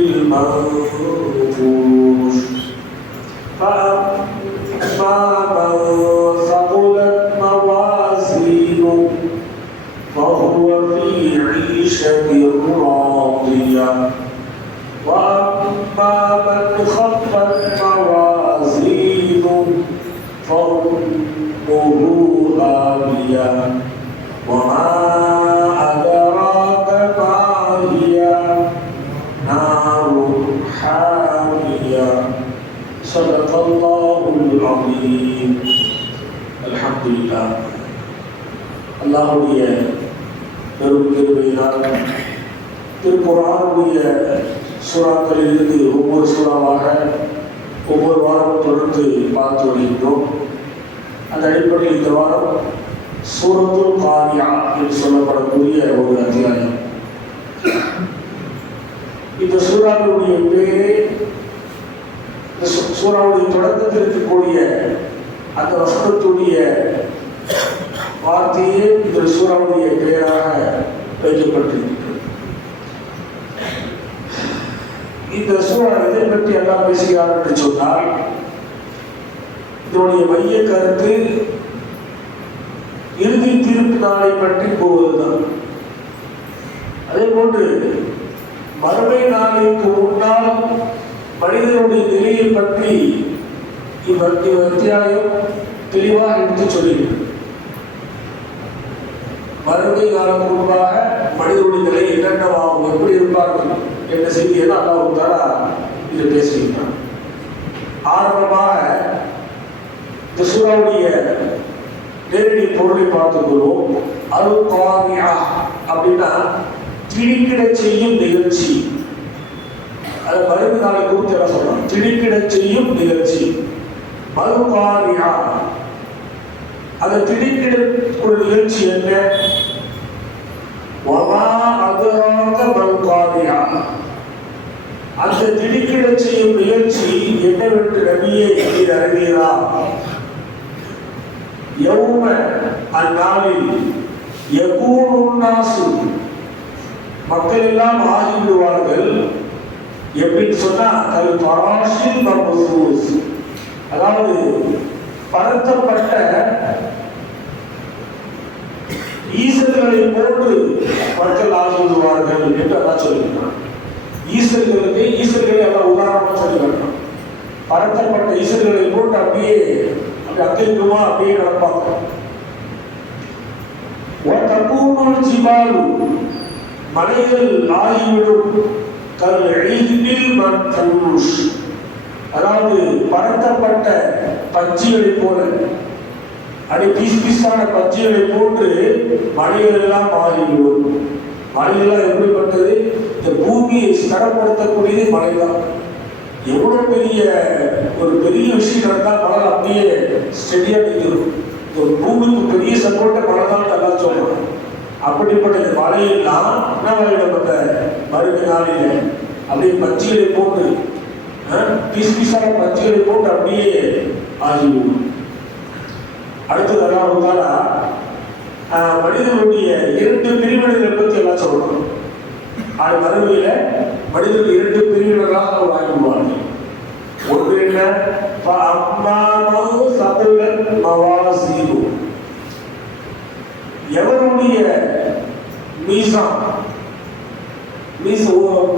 المنفوش فأما من ثقلت موازينه فهو في عيشة راضية وأما من خفت موازينه فأمه هاوية وما أدراك ما هي نار حامية صدق الله العظيم. الحمد لله. அல்லாஹ்வுடைய பெரும் கிருபையினால் திருக்குர்ஆனுடைய சூறாக்களில் இருந்து ஒவ்வொரு சூறாவாக ஒவ்வொரு வாரம் தொடர்ந்து பார்த்து வருகின்றோம். அந்த அடிப்படையில் இந்த வாரம் சூரத்துல் காரியா என்று சொல்லப்படக்கூடிய ஒரு அத்தியாயம். இந்த சூறாவுடைய பேரே இந்த சூறாவுடைய தொடக்கத்தில் இருக்கக்கூடிய அந்த வசனத்துடைய வார்த்தையே இந்த சூறாவுடைய பெயராக வைக்கப்பட்டிருக்கிறது. இந்த சூறா எதை பற்றி எல்லாம் பேசுகிறார் என்று சொன்னால் இதனுடைய மைய கருத்து இறுதி தீர்ப்பு நாளை பற்றி போவதுதான். அதே போன்று மறுமை நாளைக்கு முன்னால் மனிதனுடைய நிலையை பற்றி அத்தியாயம் தெளிவாக எடுத்து சொல்லுகிறது. மறுமை காலம் முன்பாக மனிதனுடைய நிலை என்னென்னவாகும், எப்படி இருப்பார்கள் என்ற செய்தியெல்லாம் அல்லாஹ் தஆலா இது பேசுகிறார். ஆரம்பமாக இந்த சூறாவுடைய நேரடி பொருளை பார்த்துக் கொள்வோம். அல் காரியா அப்படின்னா திடுக்கிட செய்யும் நிகழ்ச்சி. அதை மறுமை நாளை குறித்து என்ன சொல்றாங்க? திடுக்கிட செய்யும் நிகழ்ச்சி அல் காரியா. அந்த திடுக்கிட ஒரு நிகழ்ச்சி என்ன? வமா அதராக மல் காரியா. அந்த திடுக்கிட செய்யும் நிகழ்ச்சி என்னவென்று நபியே நீர் அறிவீரா? யௌம அந்நாளில் யகூனு நாசு, மக்கள் எல்லாம் ஆகிவிடுவார்கள். எப்படின்னு சொன்னா அது பராஷில் மபசூஸ், அதாவது பரத்தப்பட்ட ஈசல்களை போன்று மக்கள் ஆகிவிடுவார்கள் என்று அதான் சொல்லியிருக்கான். ஈசல்களை எல்லாம் உதாரணமா சொல்லியிருக்கான். பரத்தப்பட்ட ஈசல்களை போன்று அப்படியே அக்கைக்குமா அப்படியே நடப்பாங்க. ஜிபாலு, மலைகள் ஆகிவிடும். அதாவது பரத்தப்பட்ட பஞ்சுகளை போல, அப்படி பீஸ் பீஸான பஞ்சுகளை போன்று மலைகள் எல்லாம் ஆகிவிடும். மலைகள்லாம் எப்படிப்பட்டது? இந்த பூமியை ஸ்திரப்படுத்தக்கூடியது மலைதான். எவ்வளவு ஒரு பெரிய விஷயம் நடந்தால் மழை அப்படியே ஸ்டெடியா நிற்கும். ஒரு பூமிக்கு பெரிய சப்போர்ட்டை மழை தான் நல்லா சொல்லணும். அப்படிப்பட்ட இந்த மழையெல்லாம் என்னவாயிடப்பட்ட மறுமை நாளில் அப்படியே பஞ்சுகளை போட்டு பீஸ் பீஸான பஞ்சுகளை போட்டு அப்படியே ஆகிவிடும். அடுத்தது அல்லாஹ் மனிதனுடைய இரண்டு பிரிவினர்களை பற்றி எல்லாம் சொல்லணும். அது மறுமையில மனிதர்கள் இரண்டு பிரிவினராக ஆகிவிடுவார்கள். ஒன்று என்ன? எவருடைய மீசான்,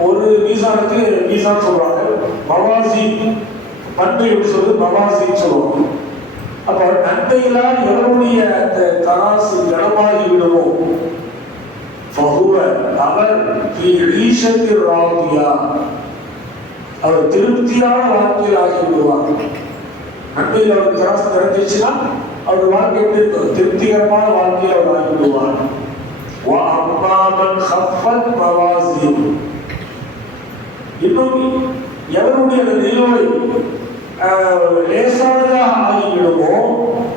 ஒரு மீசானுக்கு மீசான் சொல்றாங்க, மவாசி பண்பை எப்படி சொல்றது? மவாசி சொல்லுவாங்க. அப்ப நன்மையினால் எவருடைய அந்த தராசு கனமாகி விடுமோ அவர் அவர் திருப்தியான வாழ்க்கையில் ஆகிவிடுவார். நன்மையில் அவர் தராசு நிறைஞ்சிச்சுன்னா அவர் வாழ்க்கை எப்படி இருக்கும்? திருப்திகரமான வாழ்க்கையில் அவர் ஆகிவிடுவார். இன்னும் எவருடைய நிலுவை லேசானதாக ஆகிவிடுமோ,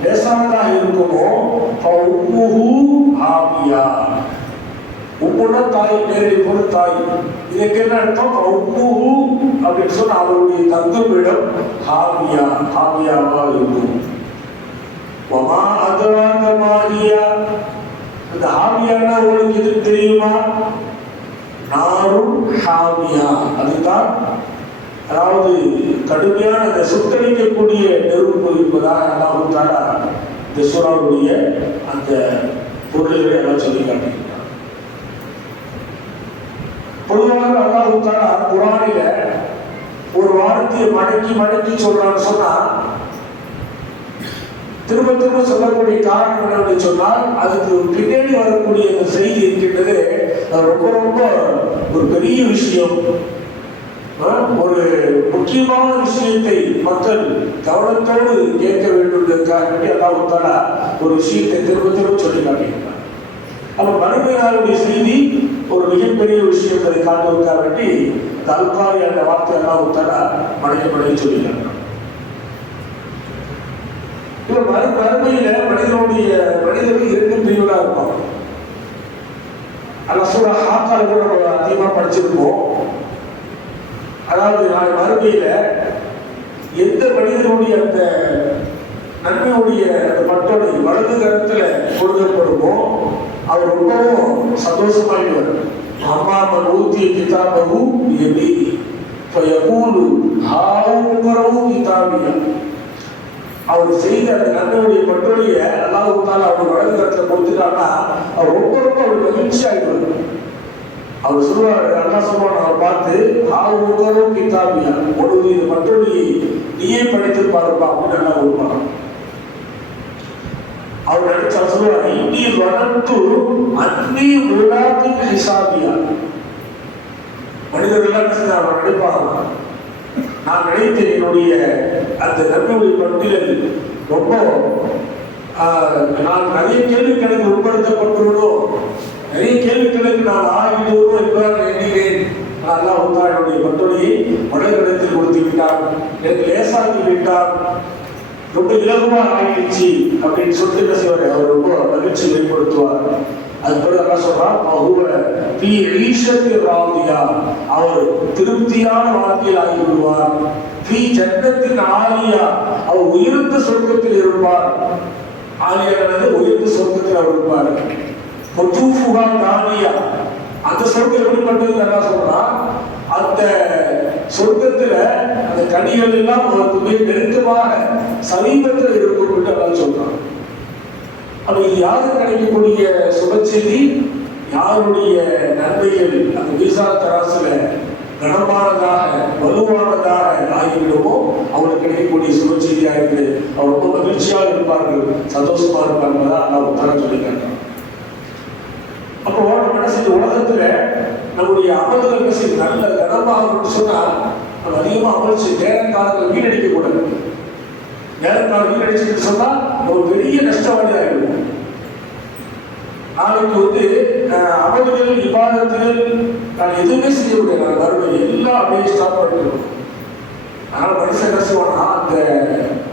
லேசானதாக இருக்குமோ, உம்முட தாய், நேரடி பொருள் தாய். இதுக்கு என்ன அர்த்தம்? அப்படின்னு சொன்னா அவருடைய தங்குமிடம் ஹாவியா, ஹாவியாவா இருக்கும். அந்த ஹாவியானா உங்களுக்கு எது தெரியுமா? நாரும் ஹாமியா, அதுதான் அதாவது கடுமையான அந்த சுட்டரிக்கக்கூடிய நெருப்பு என்பதாக அல்லாஹ் தஆலா இந்த சூராவுடைய அந்த பொருள்களை எல்லாம் சொல்லி காட்டுகிறார். பொதுவாக அல்லாஹ் தஆலா குர்ஆனில ஒரு வார்த்தையை மடக்கி சொல்றான்னு சொன்னா திரும்ப திரும்ப சொல்லக்கூடிய காரணம் என்னன்னு சொன்னால் அதுக்கு பின்னாடி வரக்கூடிய அந்த செய்தி இருக்கின்றது ரொம்ப ரொம்ப ஒரு பெரிய விஷயம், ஒரு முக்கியமான விஷயத்தை மக்கள் கவனத்தோடு கேட்க வேண்டும் என்பதற்காக அல்லாஹ் தஆலா ஒரு விஷயத்தை திரும்ப திரும்ப சொல்லி காட்டுகிறார். அப்ப மறுமை நாளுடைய செய்தி ஒரு மிகப்பெரிய விஷயம் என்பதை காட்டுவதற்காக வேண்டி தல்காரி என்ற வார்த்தை அல்லாஹ் தஆலா மடக்கி சொல்லி காட்டுறார். மறுமையில மனிதர்கள் இரண்டு பிரிவுகளா இருப்பாங்க. அல்ல சூரா ஹாக்கால கூட நம்ம அதிகமா படிச்சிருப்போம். அதாவது நாளை மறுமையில எந்த மனிதனுடைய அந்த நன்மையுடைய அந்த பட்டோலை வலது கரத்துல கொடுக்கப்படுமோ அவர் ரொம்பவும் சந்தோஷமாயிடுவார். அம்மாமன் ஊத்திய கிதாபகு எபி ஃபயகூலு ஹாவு கரவு கிதாபியா, அவர் செய்த அந்த நன்மையுடைய பட்டோலிய அல்லாஹ் தஆலா அவர் வலது கரத்துல கொடுத்துட்டாங்கன்னா அவர் ரொம்ப ரொம்ப அவர் மகிழ்ச்சி ஆயிடுவார். அவர் சொல்லுவார், அல்லாஹ் சொல்லுவார், அவர் பார்த்து ஹாவு கரவு கிதாபியா, ஒரு இது பட்டோலியை நீயே படித்து பாருப்பா அப்படின்னு நல்லா கொடுப்பாங்க. அவர் நினைச்சா சொல்லுவார், இன்னி வனத்து அன்னி உலாத்தின் ஹிசாபியா, மனிதர்கள் அவர் நினைப்பாங்க, நான் நினைத்தேன் என்னுடைய அந்த நன்மையுடைய பட்டியலில் ரொம்ப நான் நிறைய கேள்விக்கு எனக்கு உட்படுத்தப்பட்டுள்ளோம், நிறைய கேள்விகளுக்கு நான் ஆகிடுவோம் என்பதாக எண்ணினேன். அல்லாஹ் என்னுடைய பட்டொலியை மனிதர்களிடத்தில் கொடுத்து விட்டார், எனக்கு லேசாக்கி விட்டார், ரொம்ப இலகுவா ஆகிடுச்சு அப்படின்னு சொல்லிட்டு என்ன செய்வார், அவர் ரொம்ப மகிழ்ச்சி வெளிப்படுத்துவார். அது பிறகு என்ன சொல்றார், அவர் திருப்தியான வாழ்க்கையில் ஆகிவிடுவார். ஜன்னத்தின் ஆலியா, அவர் உயர்ந்த சொர்க்கத்தில் இருப்பார். ஆலியானது உயர்ந்த சொர்க்கத்தில் அவர் இருப்பார். அந்த சொர்க்கம் எப்படிப்பட்டது என்ன சொல்றா, அந்த சொர்க்கத்துல அந்த கனிகள் எல்லாம் அவருக்கு மிக நெருக்கமாக சமீபத்தில் இருக்கும் என்று அவர் சொல்றார். அப்ப இது யாருக்கு கிடைக்கக்கூடிய சுப செய்தி, யாருடைய நன்மைகள் அந்த வீசா தராசுல கனமானதாக வலுவானதாக ஆகிவிடுமோ அவங்களுக்கு கிடைக்கக்கூடிய சுப செய்தியாக இருக்குது. அவர் ரொம்ப மகிழ்ச்சியாக இருப்பார்கள், சந்தோஷமா இருப்பார்கள் தான் நான் தர சொல்லி கேட்டேன். அப்போ நம்ம என்ன செய்ய, உலகத்துல நம்முடைய அமல்கள் என்ன செய்ய நல்ல கனமாக சொன்னா நம்ம அதிகமாக அமல்ச்சி நேரம் காலங்கள் வீணடிக்க கூடாது. நேரக்கால வீணடிச்சுட்டு சொன்னா ஒரு பெரிய நஷ்டவாதி ஆகிடும். நாளைக்கு அமல்கள் இபாதத்துகள் நான் எதுவுமே செய்ய முடியாது, நான் வறுமை எல்லாம் அப்படியே ஸ்டாப் பண்ணிடுவோம். அதனால மனுஷன் என்ன செய்வானா, அந்த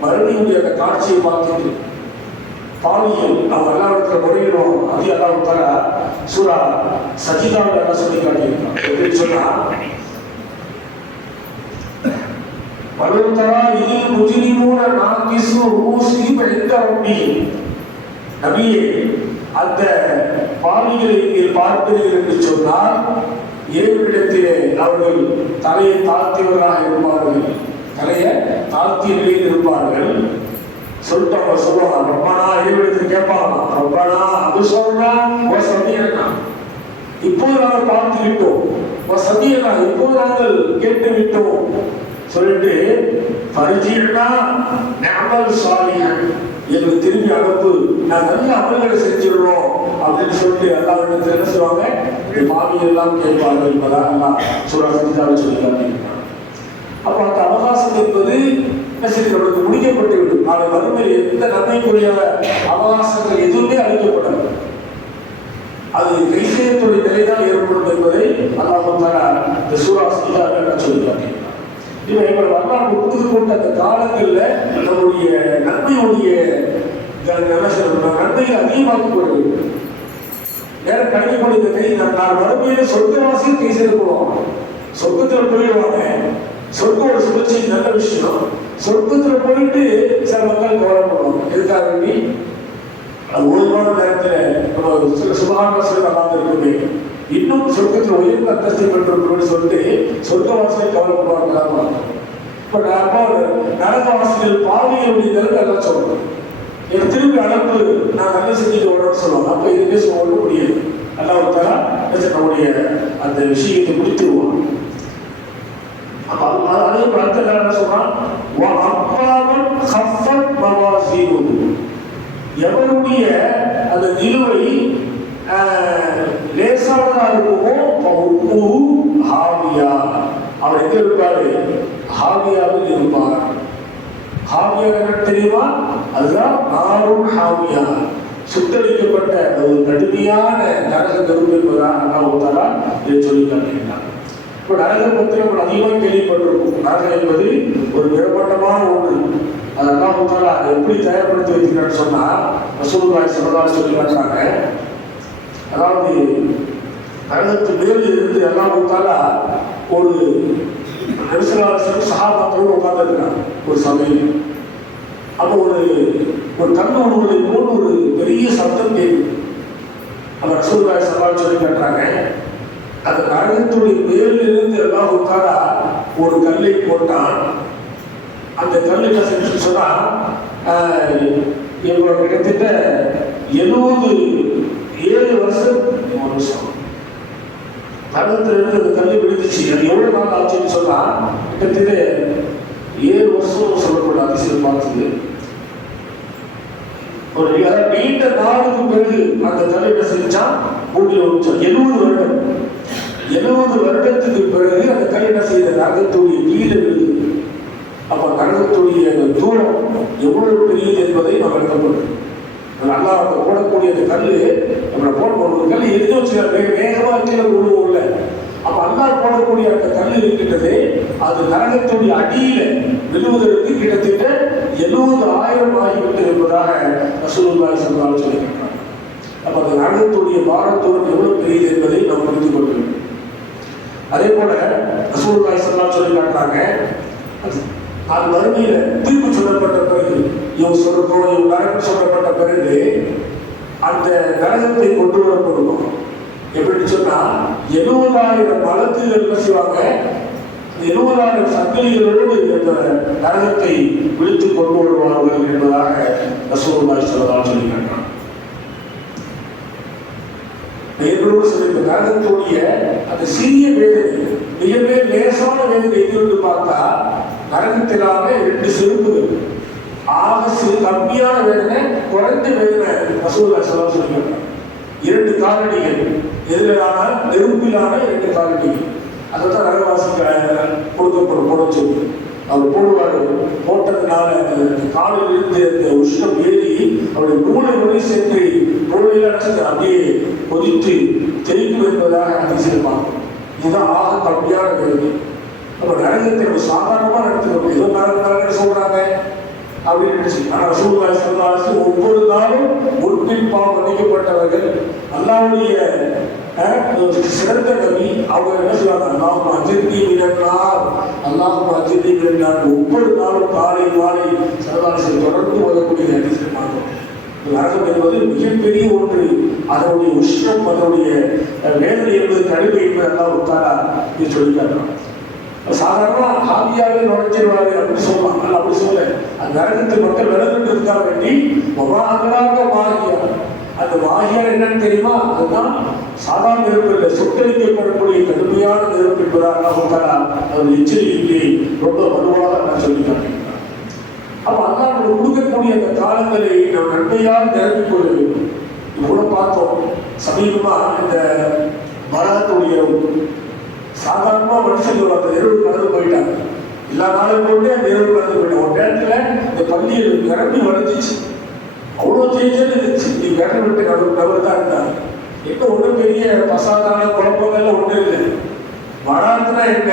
மறுமையுடைய அந்த காட்சியை பார்த்துட்டு பாவியல் அவங்க எல்லா இடத்துல முறையிடுவோம். அது எல்லாம் தர சூரா சஜிதாவில் என்ன சொல்லி காட்டியிருக்கான். எப்படின்னு சொன்னா, பலத்தரா இதில் முஜ்ரிமூன நாகிஸு ரூஸிஹிம் இன்த ரப்பிஹிம், நபியே அந்த பாவிகளை நீங்கள் பார்க்கிறீர்கள் என்று சொன்னால் இறைவனிடத்திலே அவர்கள் தலையை தாழ்த்தியவர்களாக இருப்பார்கள், தலையை தாழ்த்திய நிலையில் இருப்பார்கள். சொல்லிட்டு அவங்க சொல்லுவாங்க, ரப்பனா, இறைவனிடத்தில் கேட்பாங்க, ரப்பனா அது சொல்றான் சதியனா, இப்போது நாங்கள் பார்த்து விட்டோம், சதியனா இப்போது நாங்கள் கேட்டு விட்டோம் சொல்லிட்டு பரிஜீனா நஅமல் சாலிஹன், எங்களுக்கு திரும்பி அனுப்பு, நான் நல்ல அமல்களை செஞ்சிடுறோம் அப்படின்னு சொல்லிட்டு எல்லாருடைய என்ன செய்வாங்க, பாவிகள் எல்லாம் கேட்பார்கள் என்பதாக எல்லாம் சூரா சஜிதாவில் சொல்லி காட்டியிருக்கிறார். அப்போ அந்த அவகாசம் என்பது என்ன செய்ய, நம்மளுக்கு முடிக்கப்பட்டு விடும். நாளை வறுமையில் எந்த நன்மைக்குரிய அவகாசங்கள் எதுவுமே அளிக்கப்படாது, அது கைசேயத்துடைய நிலைதான் ஏற்படும் என்பதை அல்லாஹ் தஆலா இந்த சூரா சஜிதாவில் சொல்லி காட்டியிருக்கிறார். இவர்கள் வரலாறு கொடுக்கப்பட்ட அந்த காலங்களில் நம்முடைய நன்மையுடைய நன்மையை அதிகமாக்கி வேண்டும். நேரம் கணிக்கக்கூடிய கை நான் வறுமையில சொர்க்கவாசியும் கை சேர்க்கணும், சொர்க்கத்தில் போயிடுவாங்க. சொர்க்கம் ஒரு சுழற்சி நல்ல விஷயம். சொர்க்கத்தில் போயிட்டு சில மக்கள் கவலைப்படுவாங்க. எதுக்காக வேண்டி அது ஓய்வான நேரத்தில் நம்ம சில சுகாதார சொல்லலாம் இருக்குமே இன்னும் சொர்க்கத்தில் உயர்ந்த அந்தஸ்தை பெற்றிருக்கணும்னு சொல்லிட்டு சொர்க்க வாசலை கவலைப்படுவாங்க. இப்போ நரகவாசிகள் பாவியுடைய எல்லாம் சொல்றோம். என் திரும்பி அனுப்பு நான் நல்ல செஞ்சுட்டு வரணும்னு சொல்லுவாங்க. அப்போ இதுவே சொல்ல முடியாது. அல்லாஹ்வுத்தாலா நம்முடைய அந்த விஷயத்தை முடித்துருவான். அப்போ அதே அடுத்த என்ன சொல்றான், எவருடைய அந்த நிலுவை லேசானதாக இருக்குமோ ஹாவியா, அவர் எங்க இருப்பாரு? ஹாவியாவில் இருப்பார். ஹாவியா என்ன தெரியுமா? அதுதான் நாரும் ஹாவியா, சுத்தரிக்கப்பட்ட ஒரு கடுமையான நரக நெருப்பு என்பதாக அல்லாஹ்வுத்தாலா இதை சொல்லி காட்டுகிறார். இப்போ நரகம் பற்றி நம்ம அதிகமாக கேள்விப்பட்டிருக்கோம். நரகம் என்பது ஒரு பிரம்மாண்டமான ஒன்று. அது அல்லாஹ்வுத்தாலா அதை எப்படி தயார்படுத்தி வைக்கிறான்னு சொன்னா ரசூலுல்லாஹி ஸல்லல்லாஹு அலைஹி வஸல்லம் சொல்லி காட்டுறாங்க. அதாவது நரகத்து மேல் இருந்து அல்லாஹ்வுத்தாலா ஒரு சஹாபாக்களோடு உட்கார்ந்துருக்காங்க ஒரு சபையில். அப்போ ஒரு கண்ணு ஒருவரை போல் ஒரு பெரிய சப்தம் கேட்குது. அந்த ரசூலுல்லாஹி ஸல்லல்லாஹு அலைஹி வஸல்லம் சொல்லி காட்டுறாங்க, அந்த நரகத்துடைய மேலிருந்து அல்லாஹ்வுத்தாலா ஒரு கல்லை போட்டான். அந்த கல் என்ன செஞ்சு சொன்னா இவங்க கிட்டத்தட்ட 7 வருஷம் நரகத்தில் இருந்து அந்த கல்லை விழுந்துச்சு. அது எவ்வளவு நாள் ஆச்சுன்னு சொன்னா கிட்டத்தட்ட 7 வருஷம் சொல்லப்பட்ட அதிசயம் பார்த்தது. ஒரு நீண்ட நாளுக்கு பிறகு அந்த கல்லை என்ன செஞ்சா பூமியில் வந்துச்சு. 70 வருடத்துக்கு பிறகு அந்த கல் என்ன செய்த நரகத்துடைய கீழே விழுது. அப்ப நரகத்துடைய தூரம் எவ்வளவு பெரியது என்பதை நம்ம விளக்கப்படும். நல்லா போடக்கூடிய அந்த கல் நம்மளை போட ஒரு கல் எரிஞ்சு வச்சு வேகமா கீழே விழுவோம் இல்லை. அப்ப அல்லா போடக்கூடிய அந்த கல் இருக்கின்றது, அது நரகத்துடைய அடியில விழுவதற்கு கிட்டத்தட்ட 70,000 ஆகிவிட்டு என்பதாக ரசூலுல்லாஹி ஸல்லல்லாஹு அலைஹி வஸல்லம் சொல்லியிருக்கிறார். அப்ப அந்த நரகத்துடைய பாரத்தோடு எவ்வளவு பெரியது என்பதை நாம் புரிந்து கொள்ள வேண்டும். அதே போல ரசூலுல்லாஹி ஸல்லல்லாஹு அலைஹி வஸல்லம் சொல்லி காட்டுறாங்க, அது வறுமையில தீர்ப்பு சொல்லப்பட்ட பிறகு இவங்க சொர்க்கம் இவங்க நரகம் சொல்லப்பட்ட பிறகு அந்த நரகத்தை கொண்டு வரப்படுவோம். எப்படின்னு சொன்னா 70,000 வழக்குகள் என்ன செய்வாங்க, 70,000 சங்கிலிகளோடு இந்த நரகத்தை விழித்து கொண்டு வருவார்கள் என்பதாக ரசூலுல்லாஹி ஸல்லல்லாஹு அலைஹி வஸல்லம் சொல்லியிருக்கிறார். நேர்களோடு சொல்லியிருக்க நரகத்துடைய அந்த சிறிய வேதனை மிகவே லேசான வேதனை எதிர்த்து பார்த்தா நரகத்திலான 2 செருப்புகள், ஆக கம்மியான வேதனை, குறைந்த வேதனை ரசூலுல்லாஹி ஸல்லல்லாஹு அலைஹி வஸல்லம் சொல்லியிருக்கிறார். 2 காலடிகள், எதிரான நெருப்பிலான 2 காலடிகள், அதைத்தான் நரகவாசிக்கு கொடுக்கப்படும் போட சொல்லி அவர் போடுவார். போட்டதுனால அந்த காலில் இருந்து அந்த உஷ்ணம் ஏறி அவருடைய மூளை வரை சென்று மூளையில் அப்படியே கொதித்து தெரிக்கும் என்பதாக அதிசயமாக இதுதான் ஆக கம்மியான வேதனை. நம்ம நரகத்தை நம்ம சாதாரணமாக நடத்துக்கிறோம். ஏதோ நரகம் சொல்றாங்க அப்படின்னு நினைச்சு. ஆனால் ரசூலுல்லாஹி ஸல்லல்லாஹு அலைஹி வஸல்லம் ஒவ்வொரு நாளும் முன்பின் பாவம் மன்னிக்கப்பட்டவர்கள், அல்லாஹ்வுடைய சிறந்த நபி. அவங்க என்ன சொல்றாங்க, அல்லாஹும்ம அஜிர்னி மினன் நார், அல்லாஹும்ம அஜிர்னி மினன் நார். ஒவ்வொரு நாளும் காலை மாலை ஸல்லல்லாஹு அலைஹி வஸல்லம் தொடர்ந்து ஓதக்கூடிய அதிசயமாகும். நரகம் என்பது மிகப்பெரிய ஒன்று. அதனுடைய உஷ்ணம், அதனுடைய வேதனை என்பது கடுமை என்பது அல்லாஹ்வுத்தாலா இது சொல்லி காட்டுறான். சாதாரணமா ஹாவியாவே நுழைச்சிருவாரு அப்படின்னு சொல்லுவாங்க. அப்படி சொல்ல அந்த நரகத்தில் மக்கள் விளங்கிட்டு இருக்கா வேண்டி மகாங்களாக மாகியா. அந்த மாகியா என்னன்னு தெரியுமா? அதுதான் சாதாரண நெருப்பு இல்லை, சுட்டரிக்கப்படக்கூடிய கடுமையான நெருப்பு என்பதாக அல்லாஹ்வுத்தாலா அவர் எச்சரிக்கையை ரொம்ப வலுவாக நான் சொல்லி காட்டுகிறேன். அப்ப அல்லாஹ் கொடுக்கக்கூடிய அந்த காலங்களை நாம் நன்மையால் நிரப்பிக் கொள்ள வேண்டும். கூட பார்த்தோம் சமீபமா இந்த மரணத்துடைய சாதாரணமா மனுஷங்க அந்த இரவு கடந்து போயிட்டாங்க. எல்லா நாளும் போட்டு அந்த இரவு கடந்து போயிட்டாங்க. ஒரு நேரத்துல இந்த பள்ளியில் நிரம்பி வளைஞ்சிச்சு. அவ்வளோ ஜெயிச்சல் இருந்துச்சு. நீ விரண்டு விட்டு நபர் தான் இருந்தாங்க. என்ன ஒன்றும் பெரிய பசாதான குழப்பங்கள்ல ஒன்றும் இல்லை. மரணத்துனா என்ன?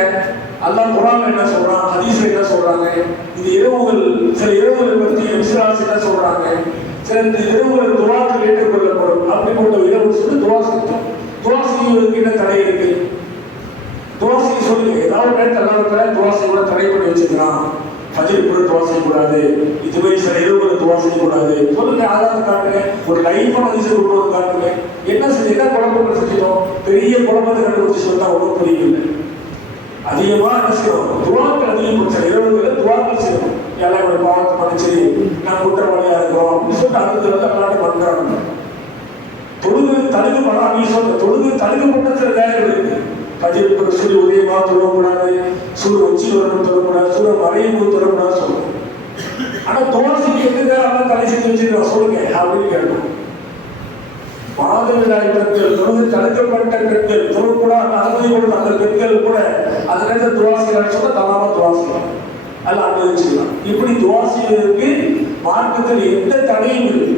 அல்லாஹ் குர்ஆன்ல என்ன சொல்றான், ஹதீஸ்ல என்ன சொல்றாங்க? இது இரவுகள், சில இரவுகளை பற்றி விசுவாசி என்ன சொல்றாங்க, சில இந்த இரவுகள் துவாக்கள் ஏற்றுக்கொள்ளப்படும் அப்படிப்பட்ட இரவு சொல்லி துவா செஞ்சோம். துவா செய்வதற்கு என்ன தடை இருக்கு? துவா செய்ய சொல்லுங்க. ஏதாவது நேரத்தில் எல்லாருக்கிற துவா செய்ய தடை பண்ணி வச்சுக்கிறான். ஃபஜ்ர் கூட துவா செய்யக்கூடாது, இதுவே சில இரவுகளை துவா செய்யக்கூடாது. சொல்லுங்க, ஆதாரத்தை காட்டுங்க, ஒரு லைஃபான அதிசயம் கொண்டு வந்து காட்டுங்க. என்ன குழப்பங்கள் செஞ்சிட்டோம்? பெரிய குழப்பத்தை கண்டுபிடிச்சு சொன்னா ஒன்றும் புரியல. அதிகமா என்ன செய்யணும்? துவாக்கள் அதிகப்படுத்த இரவுகளை துவாக்கள் செய்யணும். எல்லாம் ஒரு பாவத்தை மன்னிச்சு நான் குற்றவாளியா இருக்கிறோம் அப்படின்னு சொல்லிட்டு அடுத்த வந்து பண்றாங்க. தொழுது தடுக்கப்படாம சொல்ற தொழுது தடுக்கப்பட்ட சில வேலைகள் இருக்கு. கஜிற்கு சூரிய உதயமா தொடக்கூடாது, சூரிய உச்சி வரணும் தொடக்கூடாது, சூரிய மறையும் போது தொடக்கூடாது சொல்லுவோம். ஆனா தோசைக்கு எதுக்காக தலை செஞ்சு வச்சிருக்கோம் சொல்லுங்க அப்படின்னு கேட்கணும். மாதவிடாய் பெண்கள், தொழுது தடுக்கப்பட்ட பெண்கள், தொழக்கூடாது அனுமதி கொடுத்த அந்த பெண்கள் கூட அந்த நேரத்தில் துவாசிகள் சொன்னா தவறாம துவாசிக்கலாம், அல்ல அனுமதிச்சுக்கலாம். இப்படி துவாசிகளுக்கு மார்க்கத்தில் எந்த தடையும் இல்லை.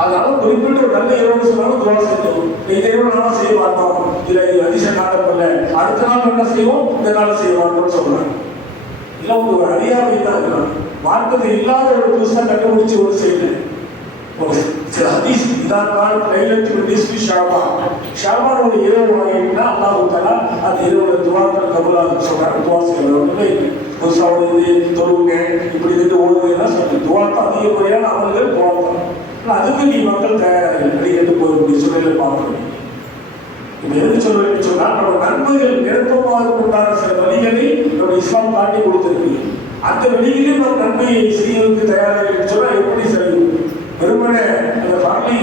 அதனால குறிப்பிட்ட ஒரு நல்ல இரவு சொன்னாலும் துவா செய்யணும். இந்த இரவு நாளும் செய்ய மாட்டோம், இல்லை இது அதிசயம் நாட்டப்படல, அடுத்த நாள் என்ன செய்வோம், இந்த நாள் செய்ய மாட்டோம்னு சொல்றாங்க. இல்லை ஒரு அறியாமை தான் இருக்கலாம். மார்க்கத்தில் இல்லாத ஒரு புதுசாக கண்டுபிடிச்சு ஒரு செய்யல. ஒரு சில ஹதீஸ் இதான் நாள் லைலத்துல் நிஸ்ஃபி ஷாபான் ஒரு இரவு ஆகிட்டுனா அல்லாஹ் தஆலா அந்த இரவுல துவாக்கள் கபூலாக சொல்றாங்க. துவா செய்யறவங்க புதுசாக இது தொழுவுங்க இப்படி இருந்து ஓடுதுன்னா சொல்லி துவாக்கு அதிக முறையான அமல்கள் துவாக்கம். அதுக்கு நீ மக்கள் தயாராக எடுத்து போகக்கூடிய சூழ்நிலை பார்க்கணும். இப்ப எதுக்கு சொல்றேன்னு சொன்னா, நம்ம நன்மைகள் நிரப்பமாக கொண்டாட சில வழிகளை நம்ம இஸ்லாம் காட்டி கொடுத்திருக்கு. அந்த வழியிலும் நம்ம நன்மையை செய்வதற்கு தயாராக சொன்னா எப்படி செய்யும்? வெறுமனே அந்த பாட்டி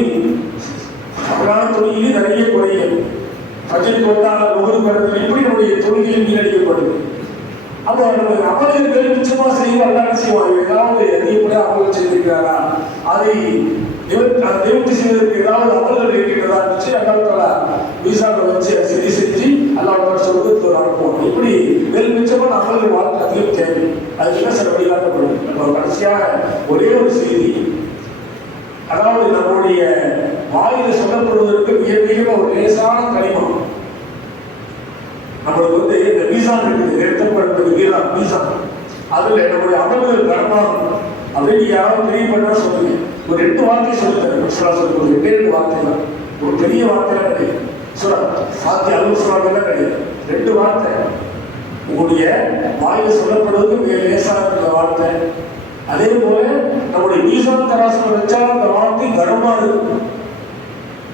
அவரான தொழிலே நிறைய குறையும். பஜனுக்கு வந்தால் ஒவ்வொரு படத்தில் எப்படி நம்முடைய தொழிலில் வீணடிக்கப்படுது. அப்போ நம்ம அமல்கள் நிச்சயமா செய்வோம், எல்லாம் செய்வாங்க. ஏதாவது அதிகப்படியாக அமல்கள் செய்திருக்கிறாரா, அதை நிவர்த்தி செய்வதற்கு ஏதாவது அமல்கள் இருக்கின்றதா இருந்துச்சு அல்லாஹ் வீசாவை வச்சு சரி செஞ்சு அல்லாஹ் சொல்வதற்கு அனுப்புவோம். இப்படி வெல் மிச்சமான அமல்கள் வாழ்க்கை அதிகம் தேவை. அதுக்கு சில வழிகாட்டப்படும். நம்ம கடைசியாக ஒரே ஒரு செய்தி, அதாவது நம்முடைய வாயில சொல்லப்படுவதற்கு மிக மிக ஒரு லேசான கனிமம். நம்மளுக்கு வந்து இந்த மீசான் இருக்குது, நிறுத்தப்படுறது மீசான். அதுல நம்முடைய அமல்கள் கனமாகும் அப்படின்னு யாரும் தெரியப்பட்டா சொல்லுங்க. ஒரு 2 வார்த்தை சொல்லித்தரேன். சொல்லுங்க 2 வார்த்தை தான், ஒரு பெரிய வார்த்தைலாம் கிடையாது. சாத்தி அளவு சொல்லாமலாம் கிடையாது. 2 வார்த்தை உங்களுடைய வாயில சொல்லப்படுவதற்கு மிக லேசான இருக்கிற வார்த்தை. அதே போல நம்முடைய மீசான் தராசுல வச்சா அந்த வார்த்தை கனமா இருக்கும்.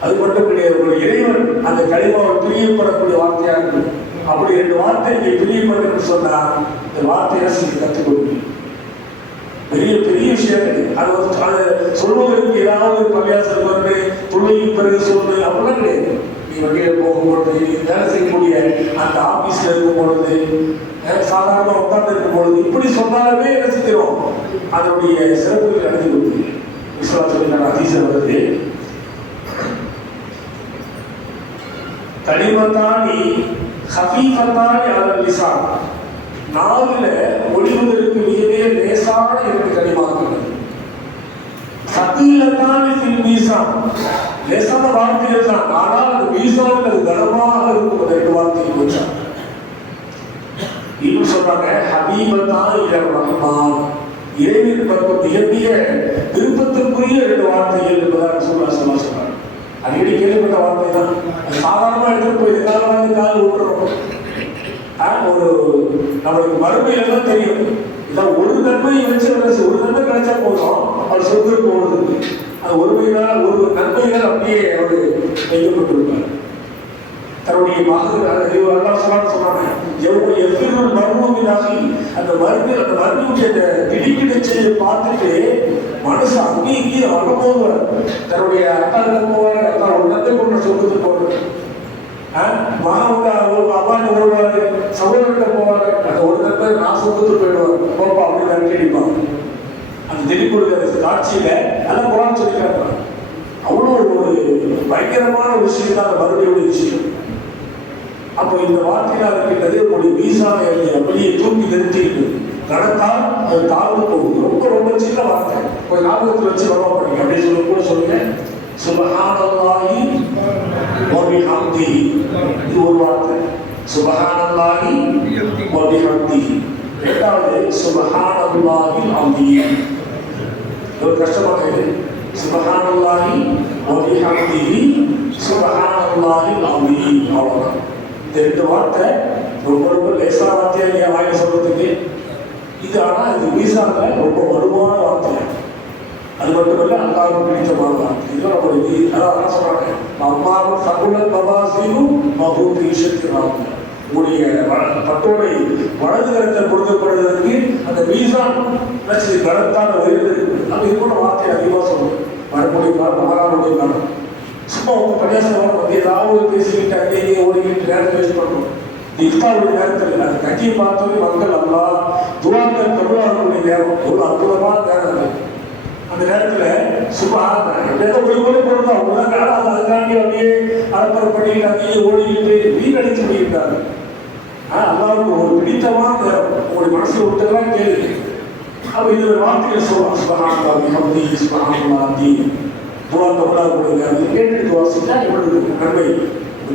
அது மட்டும் கிடையாது, ஒரு இறைவன் அந்த கனிமாவை பிரியப்படக்கூடிய வார்த்தையா இருக்கும். அப்படி 2 வார்த்தை நீங்க பிரியப்படுன்னு சொன்னா இந்த வார்த்தையை நீங்க கற்றுக் கொடுப்பீங்க. பெரிய பெரிய விஷயம். அதை சொல்வதற்கு ஏதாவது பள்ளியாசல் வந்து தொழிலுக்கு பிறகு சொல்லு அப்படிலாம் கிடையாது. நீ வகையில போகும்பொழுது, நீ வேலை செய்யக்கூடிய அந்த ஆபீஸ்ல இருக்கும் பொழுது, சாதாரண உட்கார்ந்து இருக்கும் பொழுது இப்படி சொன்னாலுமே என்ன செஞ்சிடும், அதனுடைய சிறப்புகள் அடைந்து கொடுப்பீங்க. விஸ்வாசத்துக்கான அதிசயம் வருது. கனிமத்தானி ஹபீபத்தானி அலல் லிசான், நாவில ஒளிவதற்கு மிகவே லேசான 2 கனிமாக்கள். சகீலத்தானி ஃபில் மீசான், லேசான வார்த்தைகள் தான், ஆனால் அந்த மீசான் அது கனமாக இருக்கும். 2 வார்த்தைகள் வச்சா இன்னும் சொல்றாங்க ஹபீபத்தான் இலர் ரஹ்மான், இறைவன் பக்கம் மிக மிக விருப்பத்திற்குரிய 2 வார்த்தைகள் என்பதாக சொல்றாங்க. அடிக்கடி கேள்விப்பட்ட வார்த்தை தான். சாதாரணமா எடுத்துட்டு போய் எதாவது கால் விட்டுறோம். ஒரு நம்மளுக்கு மறுமையில தான் தெரியும். இதான் ஒரு நன்மையை வச்சு ஒரு நன்மை கிடைச்சா போதும், அவர் சொர்க்கம் போடுறது. அது ஒருமையினால் ஒரு நன்மைகள் அப்படியே அவர் வைக்கப்பட்டிருப்பார். தன்னுடைய மகன் சொன்னாங்க எவ்வளவு மர்மூமினாக அந்த மருந்துடைய திடீக்கிடச்சையை பார்த்துட்டு மனசு அங்கேயும் இங்கேயும் வரப்போவார். தன்னுடைய அக்காவுக்கு போவார், அக்கா ஒரு நன்மை கொண்டு சொர்க்கத்துக்கு போவார். மகன் அம்மாண்ட ஓடுவாரு, சகோதரர்கிட்ட போவாரு, அந்த ஒரு நன்மை நான் சொர்க்கத்துக்கு போயிடுவார் போப்பா அப்படின்னு நன்றிப்பாங்க. அந்த திடீர் காட்சியில நல்லா குரான் சொல்லிக்கிறாங்க. அவ்வளோ ஒரு பயங்கரமான ஒரு விஷயம் தான் அந்த மறுபடியோட விஷயம். அப்போ இந்த வார்த்தையாக இருக்கின்றது உங்களுடைய வீசாவை அப்படியே தூக்கி நிறுத்திட்டு நடத்தால் அது தாழ்ந்து போகுது. ரொம்ப ரொம்ப சின்ன வார்த்தை, ஒரு ஞாபகத்தில் வச்சு ரொம்ப படிங்க. அப்படியே சொல்ல கூட சொல்லுங்க, சுபஹானல்லாஹி வ பிஹம்திஹி. இது ஒரு வார்த்தை, சுபஹானல்லாஹி வ பிஹம்திஹி. இரண்டாவது சுபஹானல்லாஹில் அஸீம். ஒரு கஷ்டமான இது, சுபஹானல்லாஹி வ பிஹம்திஹி சுபஹானல்லாஹில் அஸீம். அவ்வளவுதான். இந்த 2 வார்த்தை ரொம்ப ரொம்ப லேசான வார்த்தையா இல்லையா வாயில சொல்றதுக்கு? இது ஆனால் இது மீசான ரொம்ப வலுவான வார்த்தை. அது மட்டுமல்ல அல்லாஹ்வுக்கு பிடித்தமான வார்த்தை. இதுதான் நம்மளுடைய அதான் என்ன சொல்றாங்க, அம்மாவும் சகுலன் பவாசீனும் மகூபி ஈஷத்திராங்க. உங்களுடைய பட்டோலை வலது கரத்தை கொடுக்கப்படுவதற்கு அந்த மீசான் கரத்தான உயர்ந்து நம்ம இது போன்ற வார்த்தை அதிகமாக சொல்லணும். வரக்கூடிய காலம் மகானுடைய காலம் சும்மா உங்க பரியாசம் வந்து ஏதாவது பேசிக்கிட்டு அங்கேயே ஓடிக்கிட்டு நேரத்தை வேஸ்ட் பண்ணுறோம். இஃப்தாருடைய நேரத்தில் அந்த கட்சியை பார்த்தோன்னே மக்கள் அல்லா துவாக்கள் கபூலாகக்கூடிய நேரம் எவ்வளோ அற்புதமான நேரம் அது. அந்த நேரத்தில் சும்மா எப்படியாவது ஒரு கூட போடுறோம் அவங்களாம் நேரம் அதுக்காண்டி அப்படியே அலப்பறை பண்ணிக்கிட்டு அங்கேயே ஓடிக்கிட்டு வீணடித்து முடிக்கிறாங்க. அல்லாவுக்கு ஒரு பிடித்தமான நேரம் உங்களுடைய மனசில் விட்டதெல்லாம் கேள்வி. அப்போ இது ஒரு வார்த்தைகள் சொல்லலாம், சுபஹானல்லாஹி வபிஹம்திஹி சுபஹானல்லாஹி துவா கபூலாகக்கூடிய அது கேட்டு வாசிச்சா எவ்வளவு நன்மை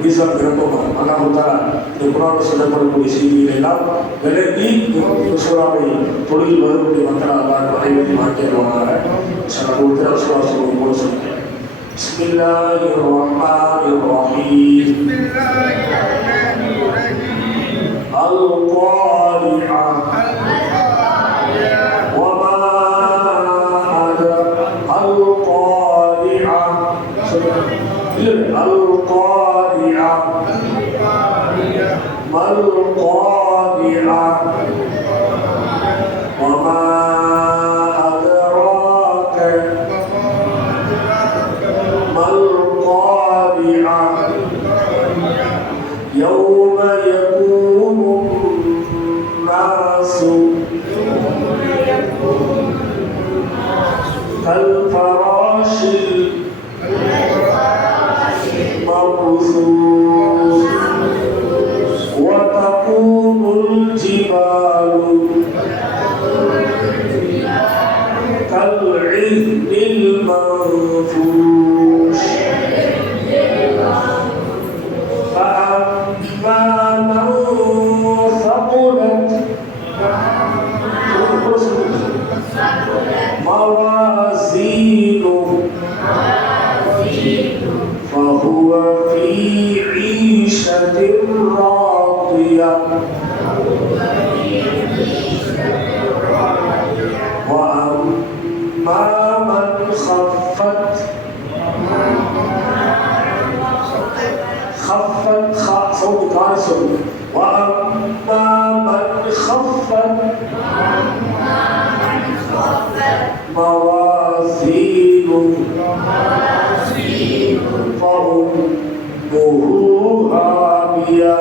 மீசான் விருப்பமாக அல்லாஹ் தஆலா இந்த குர்ஆனில் சொல்லப்படக்கூடிய செய்திகளை எல்லாம் விலகி சூறாவை தொழில் வரக்கூடிய மக்கள் அல்லாஹ் அனைவரையும் ஆக்கிடுவாங்க. ஒரு விசுவாசம் போல சொல்லுங்க. பிஸ்மில்லாஹிர் ரஹ்மானிர் ரஹீம். அல் காரிஆ வமா அல் காரிஆ அல் காரிஆ மல் காரிஆ வமா அத்ராக மல் காரிஆ யௌம யகூமு الناس كالفراش المبثوث وتكون الجبال كالعهن المنفوش فأما من ثقلت موازينه فهو في عيشة راضية وأما من خفت صوت كاسر وأما من خفت موازينه فأمه هاوية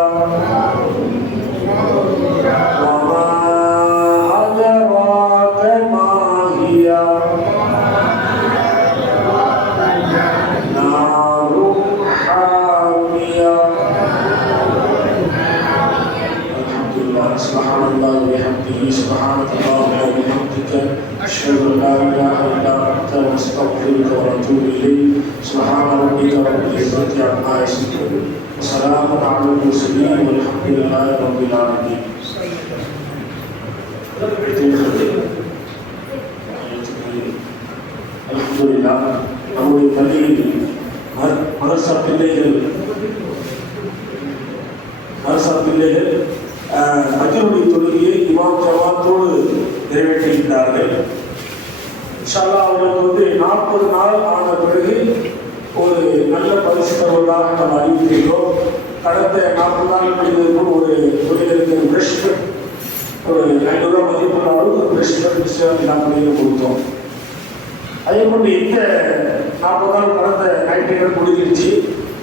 وما أدراك ما هي نار حامية. الحمد لله سبحان الله وبحمده سبحانك اللهم وبحمدك أشهد أن لا إله إلا أنت نستغفرك ونتوب إليك. سبحان ربك رب العزة عما يصفون وسلام على المرسلين والحمد لله رب العالمين. الحمد لله. நம்முடைய பள்ளியில் மதரசா பிள்ளைகள் அஜருடைய தொழுகையை இமாம் ஜமாத்தோடு நிறைவேற்றுகிறார்கள். இன்ஷா அல்லாஹ் அவர்களுக்கு 40 நாள் ஆன பிறகு ஒரு நல்ல பரிசு தருவதாக நம்ம அறிவிக்கிறோம். கடந்த 40 நாள் முடிவதற்குள் ஒரு தொழிலுக்கு பிரஷ்பட் ஒரு 500 ரூபா மதிப்புள்ள அளவுக்கு ஒரு பிரஷ்பட் விஷயம் நாங்கள் கொடுத்தோம். அதே போன்று இந்த 40 நாள் கடந்த ஞாயிற்றுக்கிழமை முடிஞ்சிருச்சு,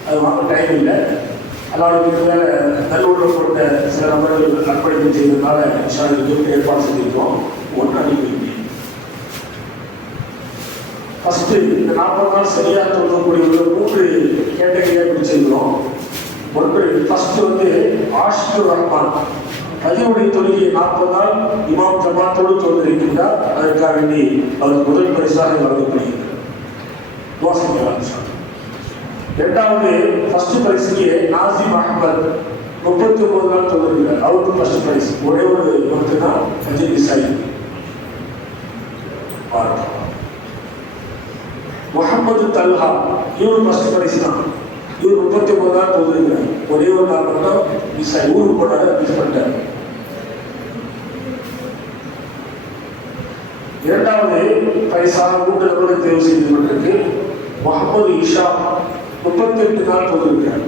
அது வாங்க டைம் இல்லை. அல்லாவுக்கு மேலே நல்லுறவு கொண்ட சில நபர்கள் அர்ப்பணிப்பு செய்ததுனால இன்ஷா அல்லாஹ் ஏற்பாடு செஞ்சிருக்கோம். ஒன்று அனுப்பி ஃபஸ்ட்டு இந்த 40 நாள் சரியாக சொல்லக்கூடிய 3 கேட்டகரியாக பிடிச்சிருக்கிறோம். ஒன்று ஃபஸ்ட்டு ஆஷிகுர் ரஹ்மான் பதிவுடைய தொழுகையை 40 நாள் இமாம் ஜமாத்தோடு தொழுதிருக்கின்றார். அதற்காக வேண்டி அவருக்கு முதல் பரிசாக வழங்கப்படுகிறது. இரண்டாவது ஃபர்ஸ்ட் பரிசுக்கு நாசிம் அஹ்மத் 39 நாள் தொழுகிறார். அவருக்கு ஃபர்ஸ்ட் பரிசு. ஒரே ஒரு மட்டும்தான் அஜய் இசாயி. முகமது தல்ஹா இவரு ஃபர்ஸ்ட் பரிசு தான். இவர் 39 நாள் தொழுகிறார். ஒரே ஒரு நாள் மட்டும் இசாயி ஊருக்கு போனார், மிஸ் பண்ணிட்டார். இரண்டாவது பைசா 3 நபர்களை தேர்வு செய்து கொண்டிருக்கு. முகமது இஷா 38 நாள் போதிருக்கிறார்.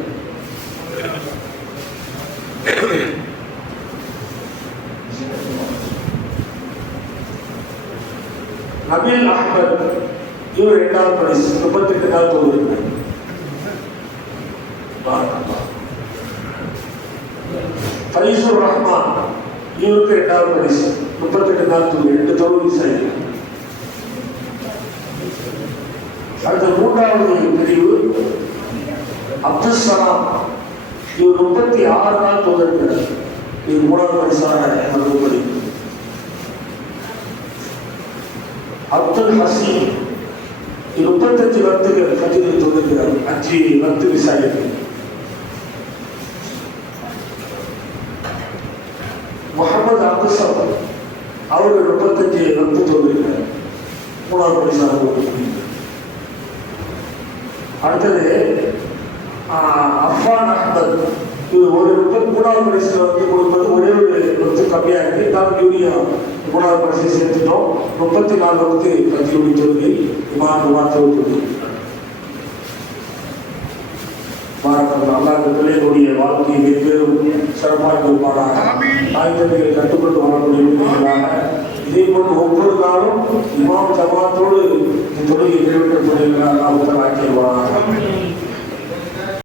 நபீல் அஹ்மத் இவர் 2வது பரிசு 38 நாள் போதிருக்கிறார். ஃபைசுர் ரஹ்மான் இவருக்கு 2வது பரிசு 38 நாள் தொழுகை 2 தொழுகை செய்ய. அடுத்த 3வது பிரிவு அப்துல் சலாம் இவர் 36 நாள் தொழுகிறார். இது 3வது பரிசாக மறுபடி. அப்துல் ஹசீம் 35 வருடங்கள் கட்டில் தொழுகிறார். 5 வருட விசாரிக்கிறார். முகமது அப்துல் அவர்கள் 35 வருட தொழுகிறார். 3வது பரிசாக. அடுத்தது அஃபான் அஹ்மத் இது ஒரு 3வது பரிசில் கொடுப்பது ஒரே ஒரு கம்மியாக இருக்கு. இருந்தாலும் யூரியா 3வது பரிசை சேர்த்துட்டோம். 34 வருடத்துக்கு கட்சியுடைய தொழுகை தொழுகை. அல்லாத பிள்ளைகளுடைய வாழ்க்கையை வெவ்வேறும் சிறப்பாக இருப்பாராக. ஆயுதங்கள் கட்டுப்பட்டு வரக்கூடிய இதே போன்று ஒவ்வொரு நாளும் இமாம் ஜமாத்தோடு தொழுகை நிறைவேற்றப்படுகிறார். ஆக்கிடுவாராக.